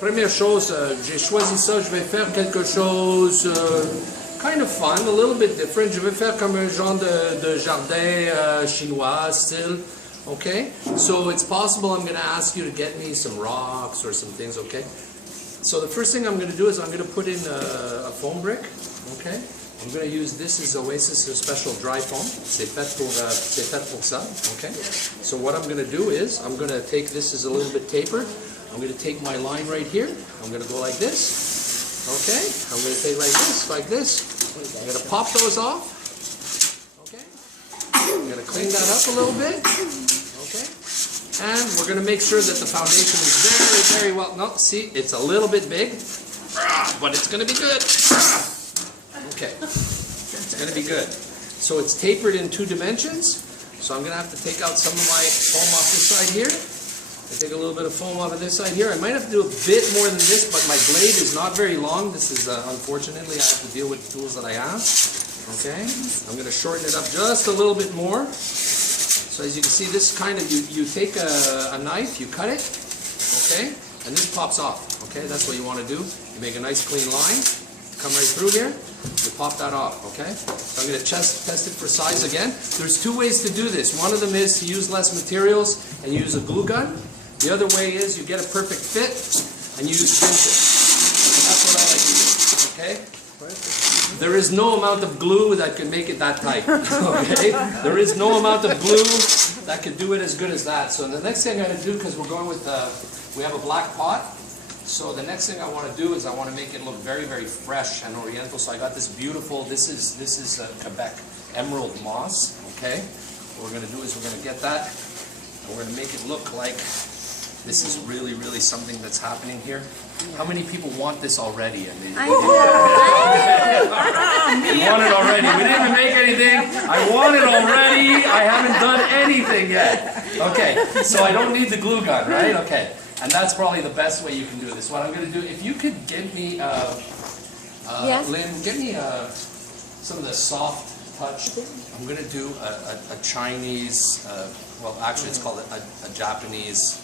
Première chose, j'ai choisi ça, je vais faire quelque chose kind of fun, a little bit different. Je vais faire comme un genre de jardin chinois style. Okay, so it's possible I'm going to ask you to get me some rocks or some things, okay? So the first thing I'm going to do is I'm going to put in a foam brick, okay? I'm going to use this as Oasis, a special dry foam. C'est fait pour ça, okay? So what I'm going to do is I'm going to take this as a little bit tapered. I'm going to take my line right here. I'm going to go like this, okay? I'm going to take like this. I'm going to pop those off, okay? I'm going to clean that up a little bit. And we're going to make sure that the foundation is very well, no, see, it's a little bit big, but it's going to be good. Okay, it's going to be good. So it's tapered in 2 dimensions, so I'm going to have to take out some of my foam off this side here. I take a little bit of foam off of this side here. I might have to do a bit more than this, but my blade is not very long. This is, unfortunately, I have to deal with the tools that I have. Okay, I'm going to shorten it up just a little bit more. So as you can see, this kind of, you take a knife, you cut it, okay, and this pops off, okay, that's what you want to do. You make a nice clean line, come right through here, you pop that off, okay. So I'm going to test it for size again. There's 2 ways to do this. One of them is to use less materials and use a glue gun. The other way is you get a perfect fit and you use pinches. That's what I like to do, okay. There is no amount of glue that can make it that tight, okay? There is no amount of glue that can do it as good as that. So the next thing I'm going to do, because we're going with, we have a black pot, so the next thing I want to do is I want to make it look very, very fresh and oriental. So I got this beautiful, this is Quebec emerald moss, okay? What we're going to do is we're going to get that, and we're going to make it look like this is really, really something that's happening here. How many people want this already? I mean, you want it already. We didn't even make anything. I want it already. I haven't done anything yet. Okay, so I don't need the glue gun, right? Okay, and that's probably the best way you can do this. What I'm going to do, if you could give me, yes. Lynn, give me some of the soft touch. I'm going to do a Chinese, well, actually it's called a Japanese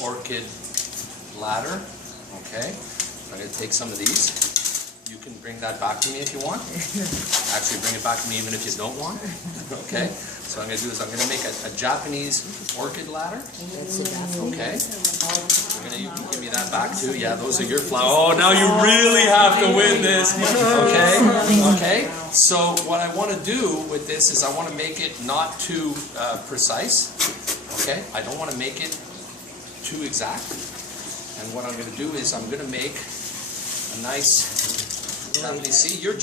orchid ladder. Okay, I'm going to take some of these. You can bring that back to me if you want. Actually, bring it back to me even if you don't want. Okay, so what I'm going to do is I'm going to make a Japanese orchid ladder. Okay, you can give me that back too. Yeah, those are your flowers. Oh, now you really have to win this. Okay, okay. So what I want to do with this is I want to make it not too precise. Okay, I don't want to make it too exact, and what I'm going to do is I'm going to make a nice. See, you're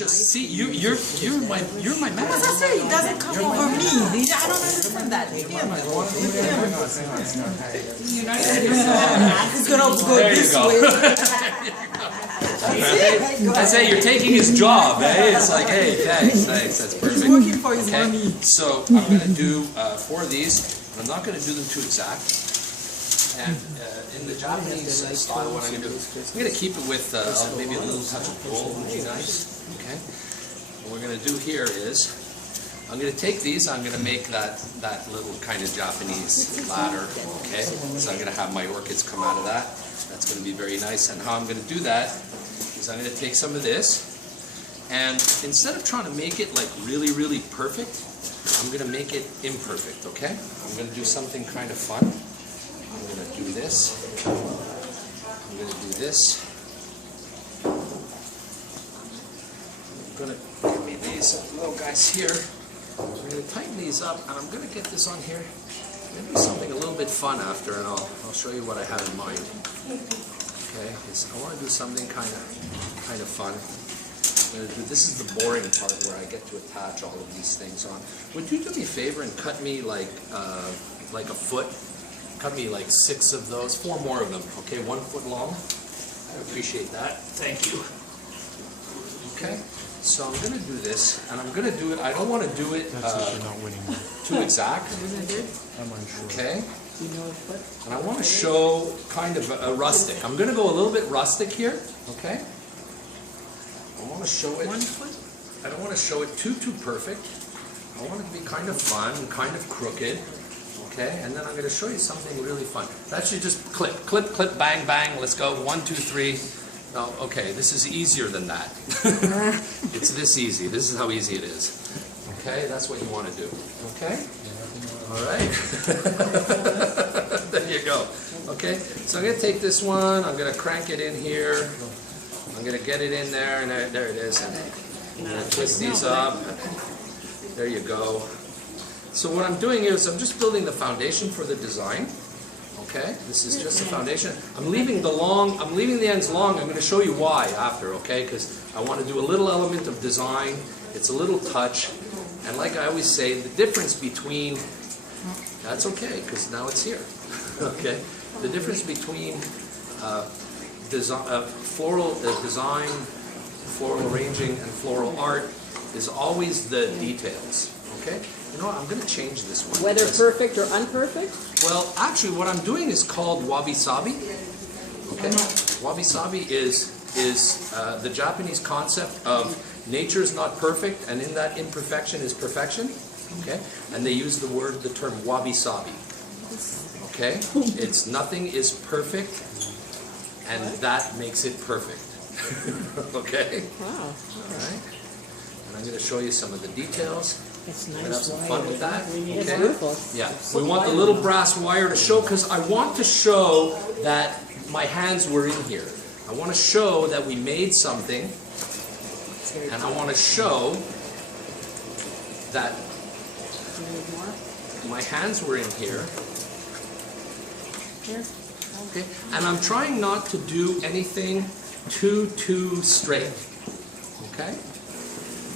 my man. As I say, it doesn't come over me. I don't understand that. It's gonna go this way. I say you're taking his job, eh? It's like, hey, thanks, that's perfect. He's working for his money. So I'm going to do 4 of these, and I'm not going to do them too exact. And in the Japanese style, what I'm going to do, I'm going to keep it with maybe a little touch of gold would be nice. Okay. What we're going to do here is, I'm going to take these, I'm going to make that little kind of Japanese ladder. Okay. So I'm going to have my orchids come out of that. That's going to be very nice. And how I'm going to do that is I'm going to take some of this, and instead of trying to make it like really, really perfect, I'm going to make it imperfect. Okay. I'm going to do something kind of fun. I'm going to do this. I'm going to do this. I'm going to give me these little guys here. I'm going to tighten these up, and I'm going to get this on here. Maybe something a little bit fun after, and I'll show you what I have in mind. Okay, I want to do something kind of fun. I'm going to do, this is the boring part where I get to attach all of these things on. Would you do me a favor and cut me like a foot? Cut me like 6 of those, 4 more of them, okay, 1 foot long. I appreciate that, thank you. Okay, so I'm going to do this, and I'm going to do it, I don't want to do it too exact, okay, and I want to show kind of a rustic. I'm going to go a little bit rustic here, okay. I want to show it, 1 foot? I don't want to show it too perfect. I want it to be kind of fun, kind of crooked. Okay, and then I'm going to show you something really fun. That should just clip, clip, clip, bang, bang. Let's go. 1, 2, 3. No, okay, this is easier than that. It's this easy. This is how easy it is. Okay, that's what you want to do. Okay? All right. There you go. Okay, so I'm going to take this one. I'm going to crank it in here. I'm going to get it in there, and there it is. And I'm going to twist these up. There you go. So what I'm doing is I'm just building the foundation for the design. Okay, this is just the foundation. I'm leaving the ends long. I'm going to show you why after, okay? Because I want to do a little element of design. It's a little touch. And like I always say, the difference between, that's okay, because now it's here. Okay, the difference between floral design, floral arranging, and floral art is always the details. Okay, you know what? I'm going to change this one. Whether perfect or unperfect? Well, actually, what I'm doing is called wabi-sabi. Okay, wabi-sabi is the Japanese concept of nature is not perfect, and in that imperfection is perfection. Okay, and they use the term wabi-sabi. Okay, it's nothing is perfect, and that makes it perfect. Okay. Wow. All right. And I'm going to show you some of the details. It's We're going to have nice some wire. fun with that. It's Okay. beautiful. Yeah. We want the little brass wire to show, because I want to show that my hands were in here. I want to show that we made something, and I want to show that my hands were in here. Here. Okay. And I'm trying not to do anything too straight. Okay?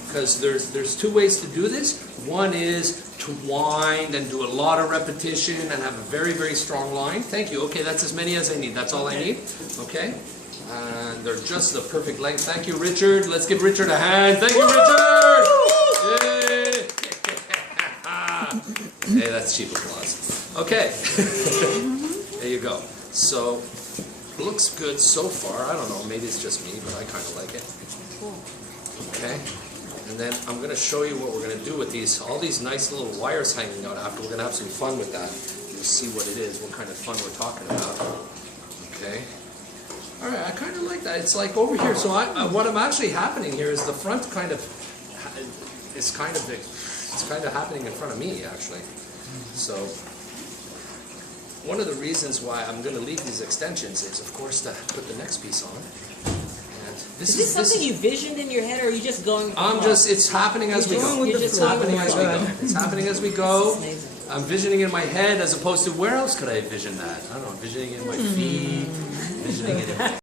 Because there's two ways to do this. One is to wind and do a lot of repetition and have a very, very strong line. Thank you. Okay, that's as many as I need. That's all I need. Okay? And they're just the perfect length. Thank you, Richard. Let's give Richard a hand. Thank you, Richard! Yay! Hey, that's cheap applause. Okay. There you go. So, looks good so far. I don't know, maybe it's just me, but I kind of like it. Okay. And then I'm going to show you what we're going to do with all these nice little wires hanging out after. We're going to have some fun with that. You'll see what it is, what kind of fun we're talking about. Okay. All right, I kind of like that. It's like over here. So what I'm actually happening here is the front it's kind of happening in front of me, actually. So one of the reasons why I'm going to leave these extensions is, of course, to put the next piece on. Is this something you visioned in your head, or are you just going? It's happening as we go. It's happening as we go. It's happening as we go. I'm visioning in my head as opposed to where else could I vision that? I don't know, visioning in my feet, visioning it in my